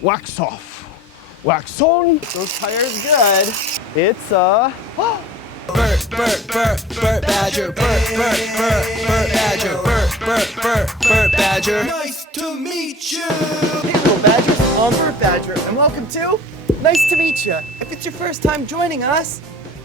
Wax off, wax on. Those tires good. It's Bert Badger, Bert Badger, Bert Badger. Nice to meet you. Hey, little Badgers, I'm Bert Badger, and welcome to Nice to Meet You. If it's your first time joining us,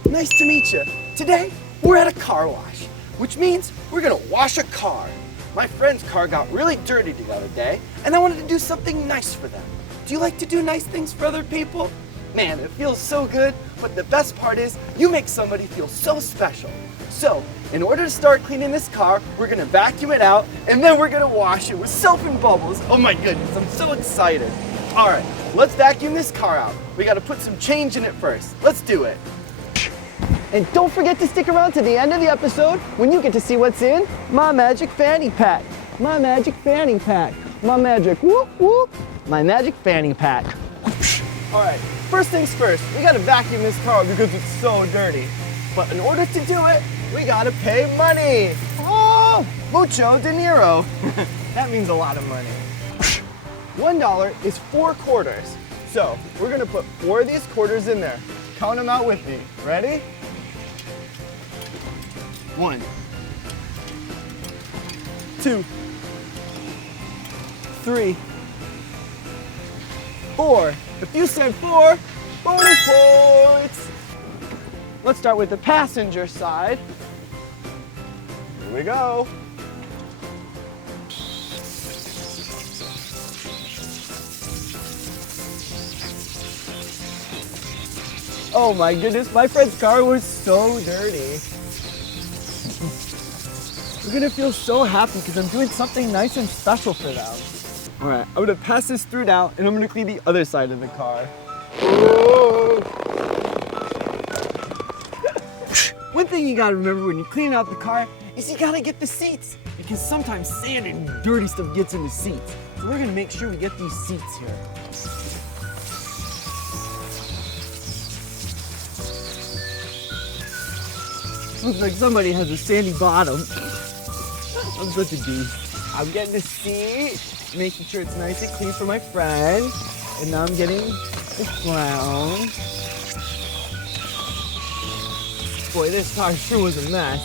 nice to meet you. Today, we're at a car wash, which means we're gonna wash a car. My friend's car got really dirty the other day, and I wanted to do something nice for them. Do you like to do nice things for other people? Man, it feels so good, but the best part is you make somebody feel so special. So, in order to start cleaning this car, we're gonna vacuum it out, and then we're gonna wash it with soap and bubbles. Oh my goodness, I'm so excited. All right, let's vacuum this car out. We gotta put some change in it first. Let's do it. And don't forget to stick around to the end of the episode when you get to see what's in my magic fanny pack. My magic fanny pack. My magic whoop whoop. My magic fanny pack. All right, first things first, we gotta vacuum this car because it's so dirty. But in order to do it, we gotta pay money. Oh, mucho dinero. That means a lot of money. $1 is 4 quarters. So we're gonna put 4 of these quarters in there. Count them out with me. Ready? 1, 2, 3, 4. If you said 4, bonus points. Let's start with the passenger side. Here we go. Oh my goodness, my friend's car was so dirty. We're gonna feel so happy because I'm doing something nice and special for them. All right, I'm gonna pass this through now and I'm gonna clean the other side of the car. Whoa. One thing you gotta remember when you clean out the car is you gotta get the seats because sometimes sand and dirty stuff gets in the seats. So we're gonna make sure we get these seats here. Looks like somebody has a sandy bottom. I'm such a goose. I'm getting a seat, making sure it's nice and clean for my friend. And now I'm getting the ground. Boy, this car sure was a mess.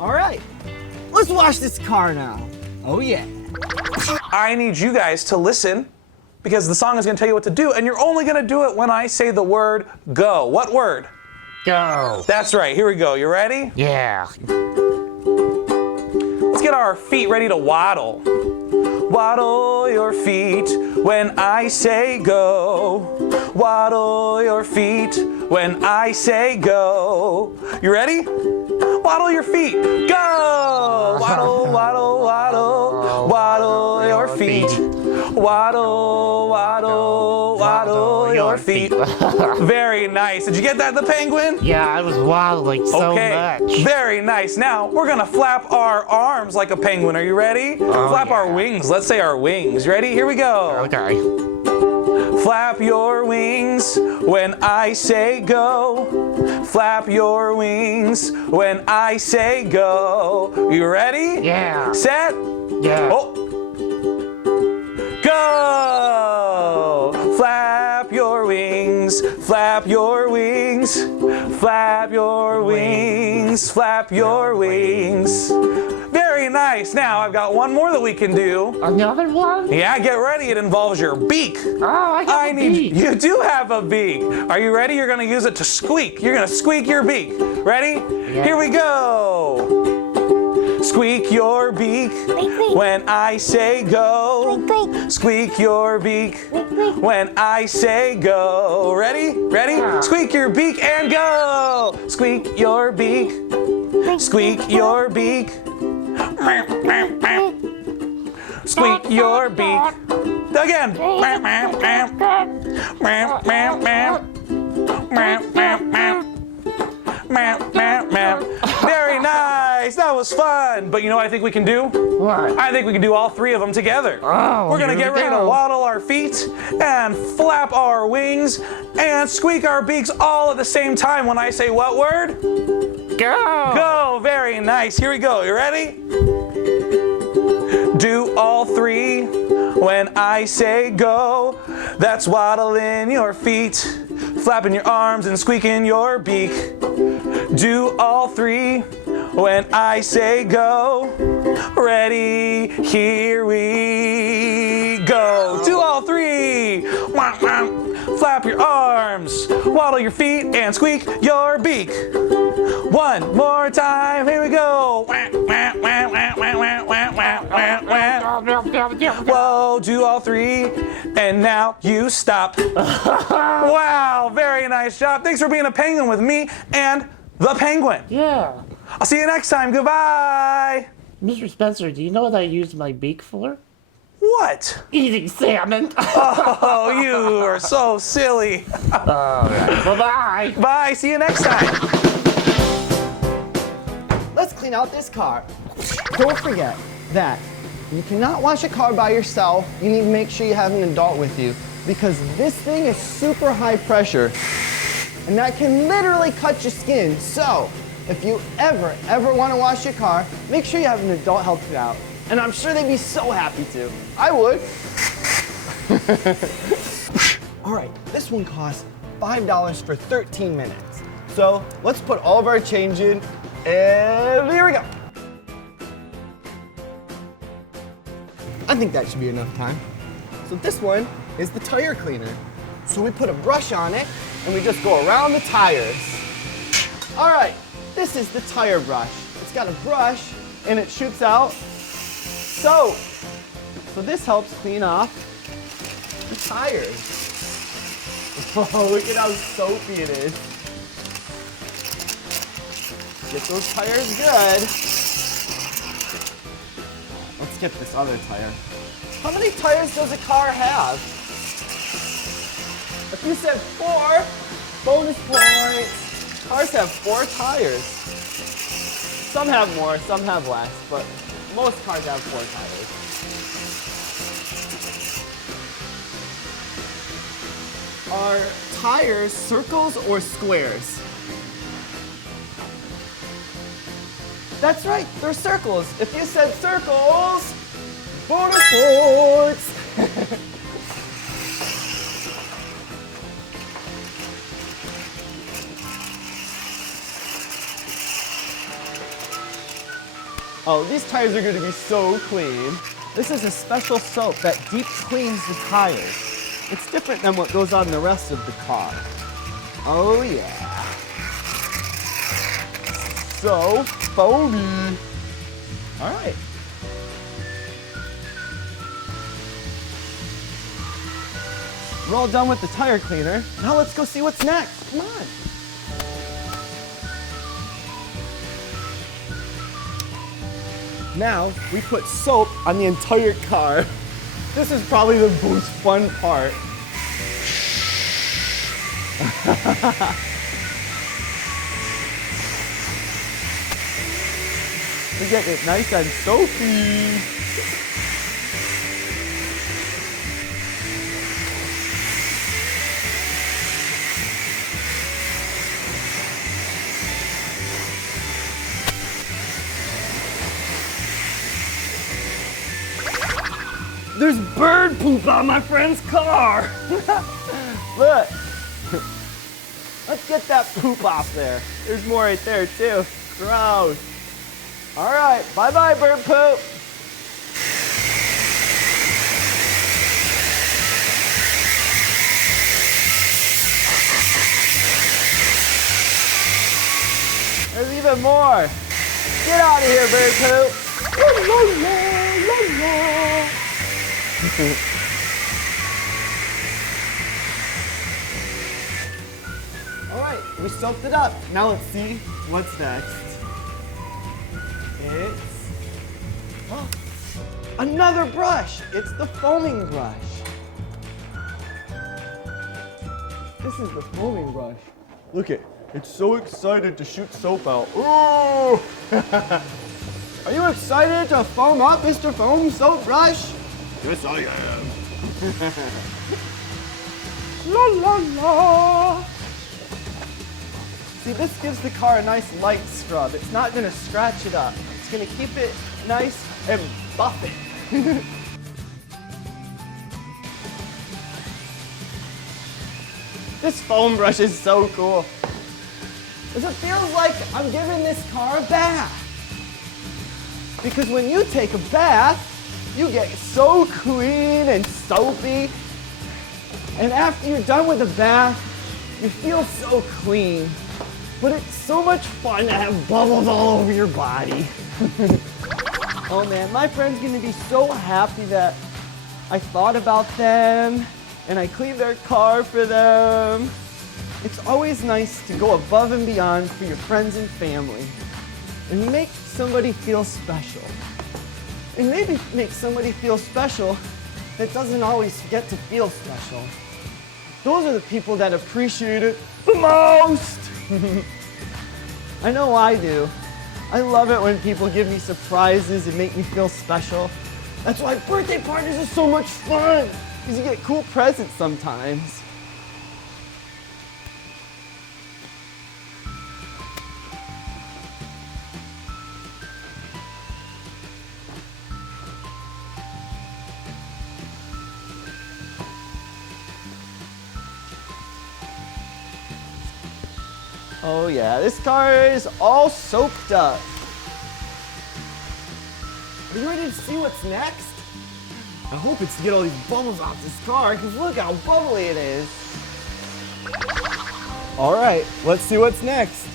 All right. Let's wash this car now. Oh yeah. I need you guys to listen because the song is going to tell you what to do and you're only going to do it when I say the word go. What word? Go. That's right. Here we go. You ready? Yeah. Let's get our feet ready to waddle. Waddle your feet when I say go. Waddle your feet when I say go. You ready? Waddle your feet. Go! Waddle, waddle, waddle. Waddle your feet. Waddle, waddle, waddle your feet. Very nice. Did you get that, the penguin? Yeah, I was waddling so much. Very nice. Now, we're going to flap our arms like a penguin. Are you ready? Flap our wings. Let's say our wings. Ready? Here we go. Okay. Flap your wings when I say go. Flap your wings when I say go. You ready? Yeah. Set? Yeah. Oh. Go! Flap your wings, flap your wings, flap your wings, flap your wings. Very nice. Now I've got one more that we can do. Another one? Yeah, get ready. It involves your beak. Oh, I have a beak. You do have a beak. Are you ready? You're going to use it to squeak. You're going to squeak your beak. Ready? Yeah. Here we go. Squeak your beak when I say go. Squeak your beak when I say go. Ready? Ready? Yeah. Squeak your beak and go. Squeak your beak. Squeak your beak. Squeak your beak. Again. Very nice. That was fun. fun. But you know what I think we can do? What? I think we can do all three of them together. Oh, We're gonna here get we ready to go. waddle our feet and flap our wings and squeak our beaks all at the same time when I say what word? Go. Go, very nice. Here we go, you ready? Do all three when I say go. That's waddling your feet, flapping your arms and squeaking your beak. Do all three when I say go. Ready, here we go. Do all three. Wah, wah. Flap your arms, waddle your feet, and squeak your beak. One more time, here we go. Wah, wah, wah, wah, wah, wah, wah, wah, wah. Whoa, do all three, and now you stop. Wow, very nice job. Thanks for being a penguin with me and the penguin. Yeah. I'll see you next time. Goodbye. Mr. Spencer, do you know what I used my beak for? What? Eating salmon. Oh, you are so silly. Bye-bye. Bye. See you next time. Let's clean out this car. Don't forget that you cannot wash a car by yourself. You need to make sure you have an adult with you because this thing is super high pressure and that can literally cut your skin. So if you ever want to wash your car, make sure you have an adult help you out. And I'm sure they'd be so happy to. I would. All right, this one costs $5 for 13 minutes. So let's put all of our change in, and here we go. I think that should be enough time. So this one is the tire cleaner. So we put a brush on it, and we just go around the tires. All right, this is the tire brush. It's got a brush, and it shoots out soap. So this helps clean off the tires. Oh, look at how soapy it is. Get those tires good. Let's get this other tire. How many tires does a car have? If you said 4, bonus points. Cars have 4 tires. Some have more, some have less, but most cars have 4 tires. Are tires circles or squares? That's right, they're circles. If you said circles, bonus points. Oh, these tires are going to be so clean. This is a special soap that deep cleans the tires. It's different than what goes on the rest of the car. Oh yeah. So foamy. All right. We're all done with the tire cleaner. Now let's go see what's next. Come on. Now we put soap on the entire car. This is probably the most fun part. We get it nice and soapy. There's bird poop on my friend's car. Look. Let's get that poop off there. There's more right there too. Gross. All right, bye-bye bird poop. There's even more. Get out of here, bird poop. La, la, la, la. All right, we soaked it up. Now let's see what's next. It's another brush. It's the foaming brush. This is the foaming brush. Look it, it's so excited to shoot soap out. Ooh! Are you excited to foam up, Mr. Foam Soap Brush? Yes, I am. La la la. See, this gives the car a nice light scrub. It's not gonna scratch it up. It's gonna keep it nice and buffy. This foam brush is so cool. Because it feels like I'm giving this car a bath. Because when you take a bath, you get so clean and soapy. And after you're done with the bath, you feel so clean. But it's so much fun to have bubbles all over your body. Oh man, my friend's gonna be so happy that I thought about them and I cleaned their car for them. It's always nice to go above and beyond for your friends and family and make somebody feel special. And maybe make somebody feel special that doesn't always get to feel special. Those are the people that appreciate it the most. I know I do. I love it when people give me surprises and make me feel special. That's why birthday parties are so much fun, because you get cool presents sometimes. Oh yeah, this car is all soaped up. Are you ready to see what's next? I hope it's to get all these bubbles off this car, because look how bubbly it is. All right, let's see what's next.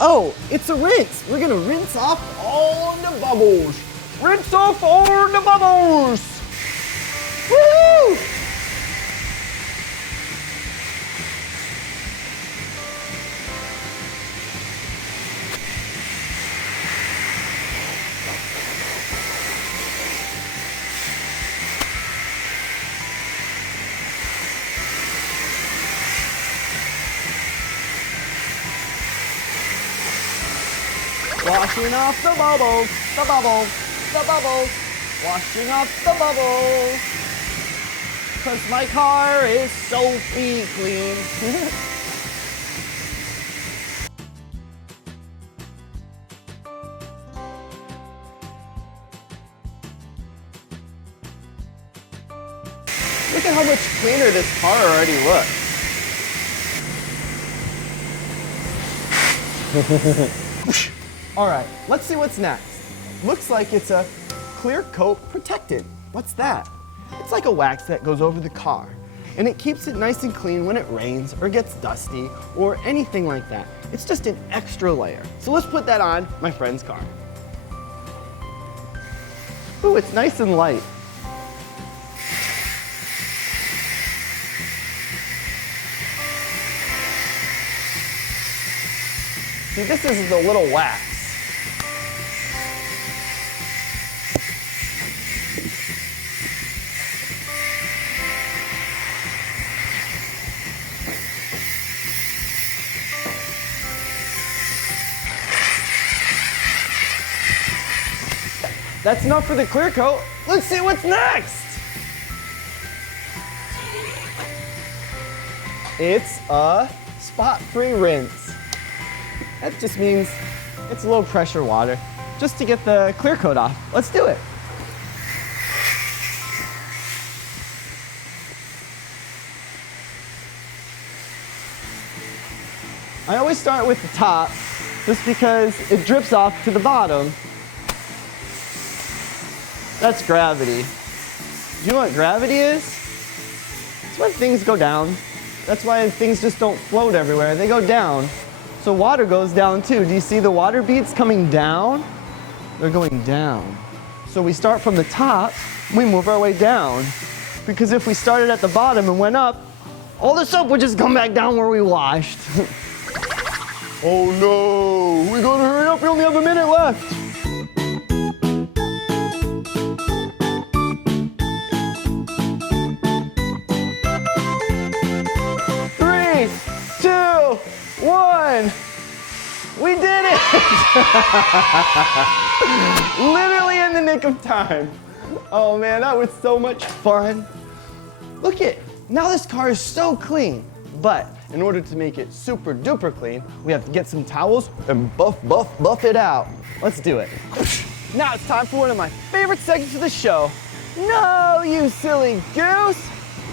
Oh, it's a rinse. We're gonna rinse off all the bubbles. Rinse off all the bubbles. Woo! Washing off the bubbles, the bubbles, the bubbles. Washing off the bubbles. 'Cause my car is soapy clean. Look at how much cleaner this car already looks. All right, let's see what's next. Looks like it's a clear coat protectant. What's that? It's like a wax that goes over the car, and it keeps it nice and clean when it rains or gets dusty or anything like that. It's just an extra layer. So let's put that on my friend's car. Ooh, it's nice and light. See, this is the little wax. That's enough for the clear coat. Let's see what's next. It's a spot-free rinse. That just means it's low pressure water, just to get the clear coat off. Let's do it. I always start with the top, just because it drips off to the bottom. That's gravity. Do you know what gravity is? It's when things go down. That's why things just don't float everywhere. They go down. So water goes down too. Do you see the water beads coming down? They're going down. So we start from the top, we move our way down. Because if we started at the bottom and went up, all the soap would just come back down where we washed. Oh no, we gotta hurry up, we only have a minute left. 3, 2, 1. We did it! Literally in the nick of time. Oh man, that was so much fun. Look it, now this car is so clean. But in order to make it super duper clean, we have to get some towels and buff it out. Let's do it. Now it's time for one of my favorite segments of the show. No, you silly goose.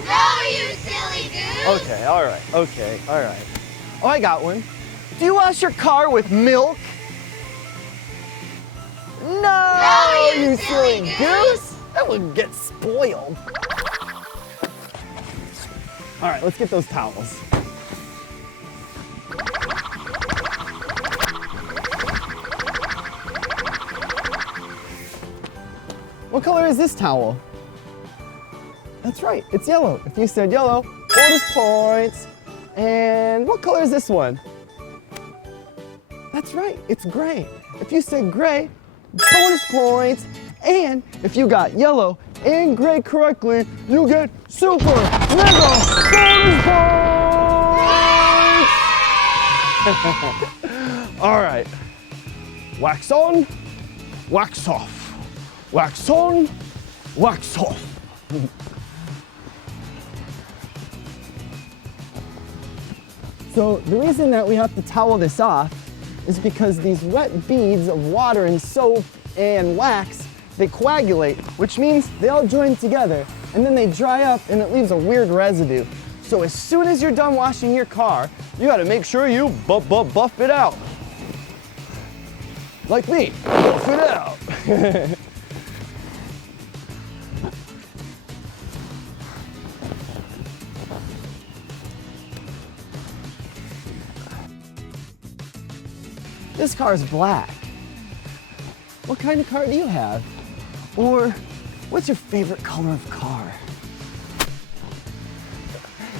No, you silly goose! Okay, all right. Oh, I got one. Do you wash your car with milk? No, you silly goose! That would get spoiled. All right, let's get those towels. What color is this towel? That's right, it's yellow. If you said yellow, bonus points. And what color is this one? That's right, it's gray. If you said gray, bonus points. And if you got yellow and gray correctly, you get super mega bonus points! All right, wax on, wax off. Wax on, wax off. So the reason that we have to towel this off is because these wet beads of water and soap and wax, they coagulate, which means they all join together and then they dry up and it leaves a weird residue. So as soon as you're done washing your car, you gotta make sure you buff it out. Like me, buff it out. This car is black. What kind of car do you have? Or what's your favorite color of car?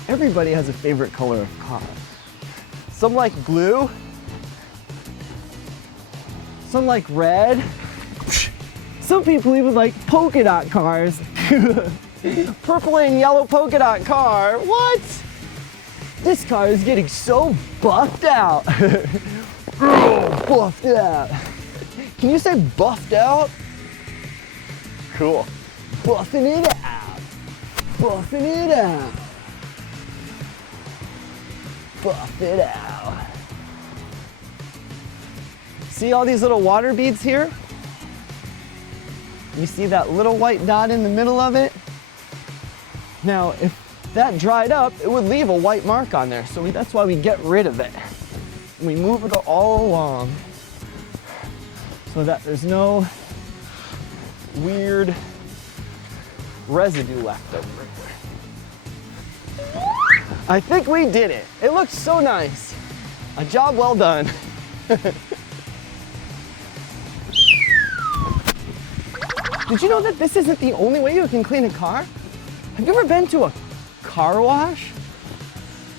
Everybody has a favorite color of car. Some like blue, some like red. Some people even like polka dot cars. Purple and yellow polka dot car. What? This car is getting so buffed out. Buffed out. Can you say buffed out? Cool. Buffing it out. Buffing it out. Buff it out. See all these little water beads here? You see that little white dot in the middle of it? Now, if that dried up, it would leave a white mark on there. So that's why we get rid of it. We move it all along so that there's no weird residue left over. I think we did it. It looks so nice. A job well done. Did you know that this isn't the only way you can clean a car? Have you ever been to a car wash?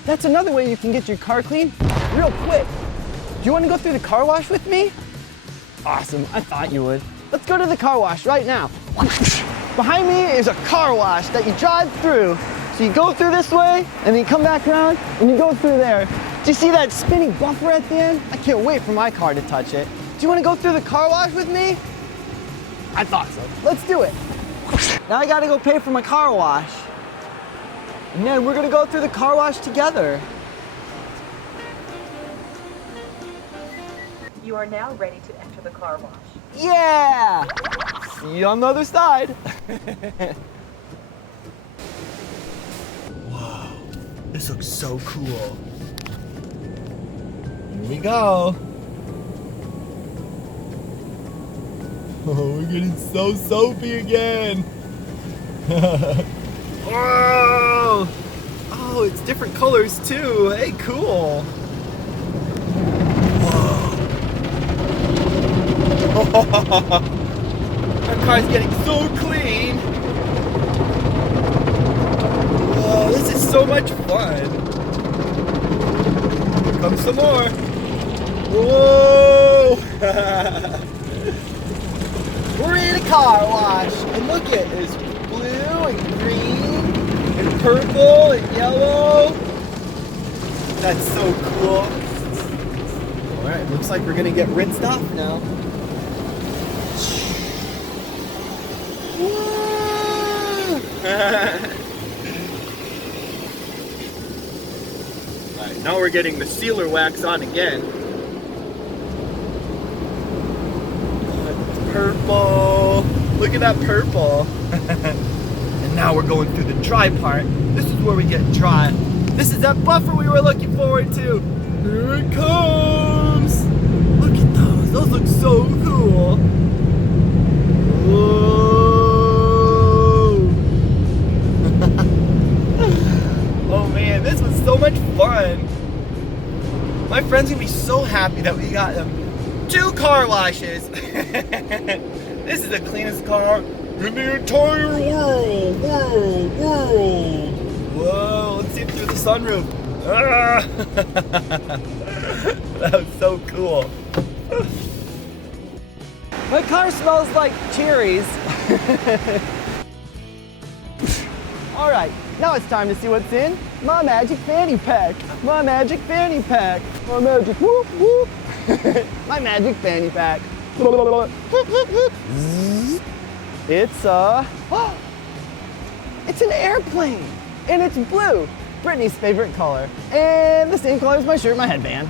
That's another way you can get your car clean real quick. Do you want to go through the car wash with me? Awesome, I thought you would. Let's go to the car wash right now. Behind me is a car wash that you drive through. So you go through this way, and then you come back around, and you go through there. Do you see that spinning bumper at the end? I can't wait for my car to touch it. Do you want to go through the car wash with me? I thought so. Let's do it. Now I gotta go pay for my car wash. And then we're gonna go through the car wash together. You are now ready to enter the car wash. Yeah! See you on the other side. Whoa, this looks so cool. Here we go. Oh, we're getting so soapy again. Whoa! Oh, it's different colors too. Hey, cool. Our car's getting so clean. Whoa, this is so much fun. Here comes some more. Whoa! We're in a car wash. And look at it, there's blue and green and purple and yellow. That's so cool. All right, looks looks like we're gonna get rinsed off now. Alright, now we're getting the sealer wax on again. Purple. Look at that purple. And now we're going through the dry part. This is where we get dry. This is that buffer we were looking forward to. Here it comes. Look at those. Those look so cool. Whoa. Oh man, this was so much fun. My friend's gonna be so happy that we got them 2 car washes. This is the cleanest car in the entire world. Whoa, let's see through the sunroof. That was so cool. My car smells like cherries. All right, now it's time to see what's in my magic fanny pack. My magic fanny pack. My magic whoop whoop. My magic fanny pack. It's it's an airplane, and it's blue, Brittany's favorite color, and the same color as my shirt, my headband.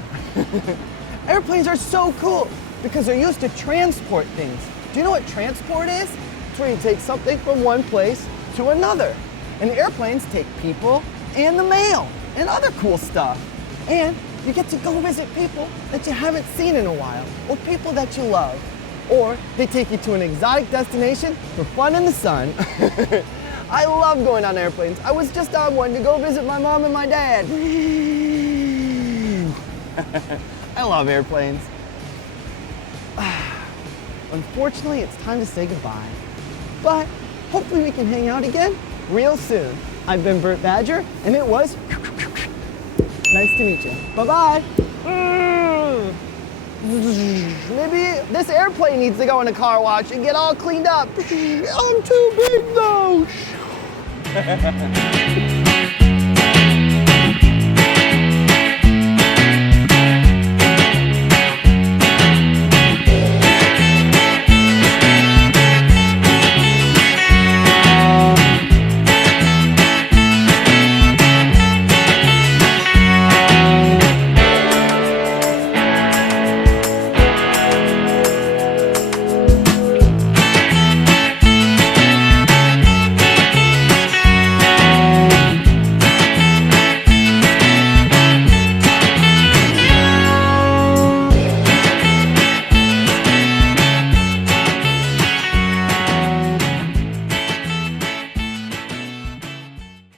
Airplanes are so cool because they're used to transport things. Do you know what transport is? It's where you take something from one place to another. And airplanes take people and the mail and other cool stuff. And you get to go visit people that you haven't seen in a while, or people that you love. Or they take you to an exotic destination for fun in the sun. I love going on airplanes. I was just on one to go visit my mom and my dad. I love airplanes. Unfortunately, it's time to say goodbye. But hopefully we can hang out again real soon. I've been Bert Badger, and it was nice to meet you. Bye-bye. Maybe this airplane needs to go in a car wash and get all cleaned up. I'm too big though.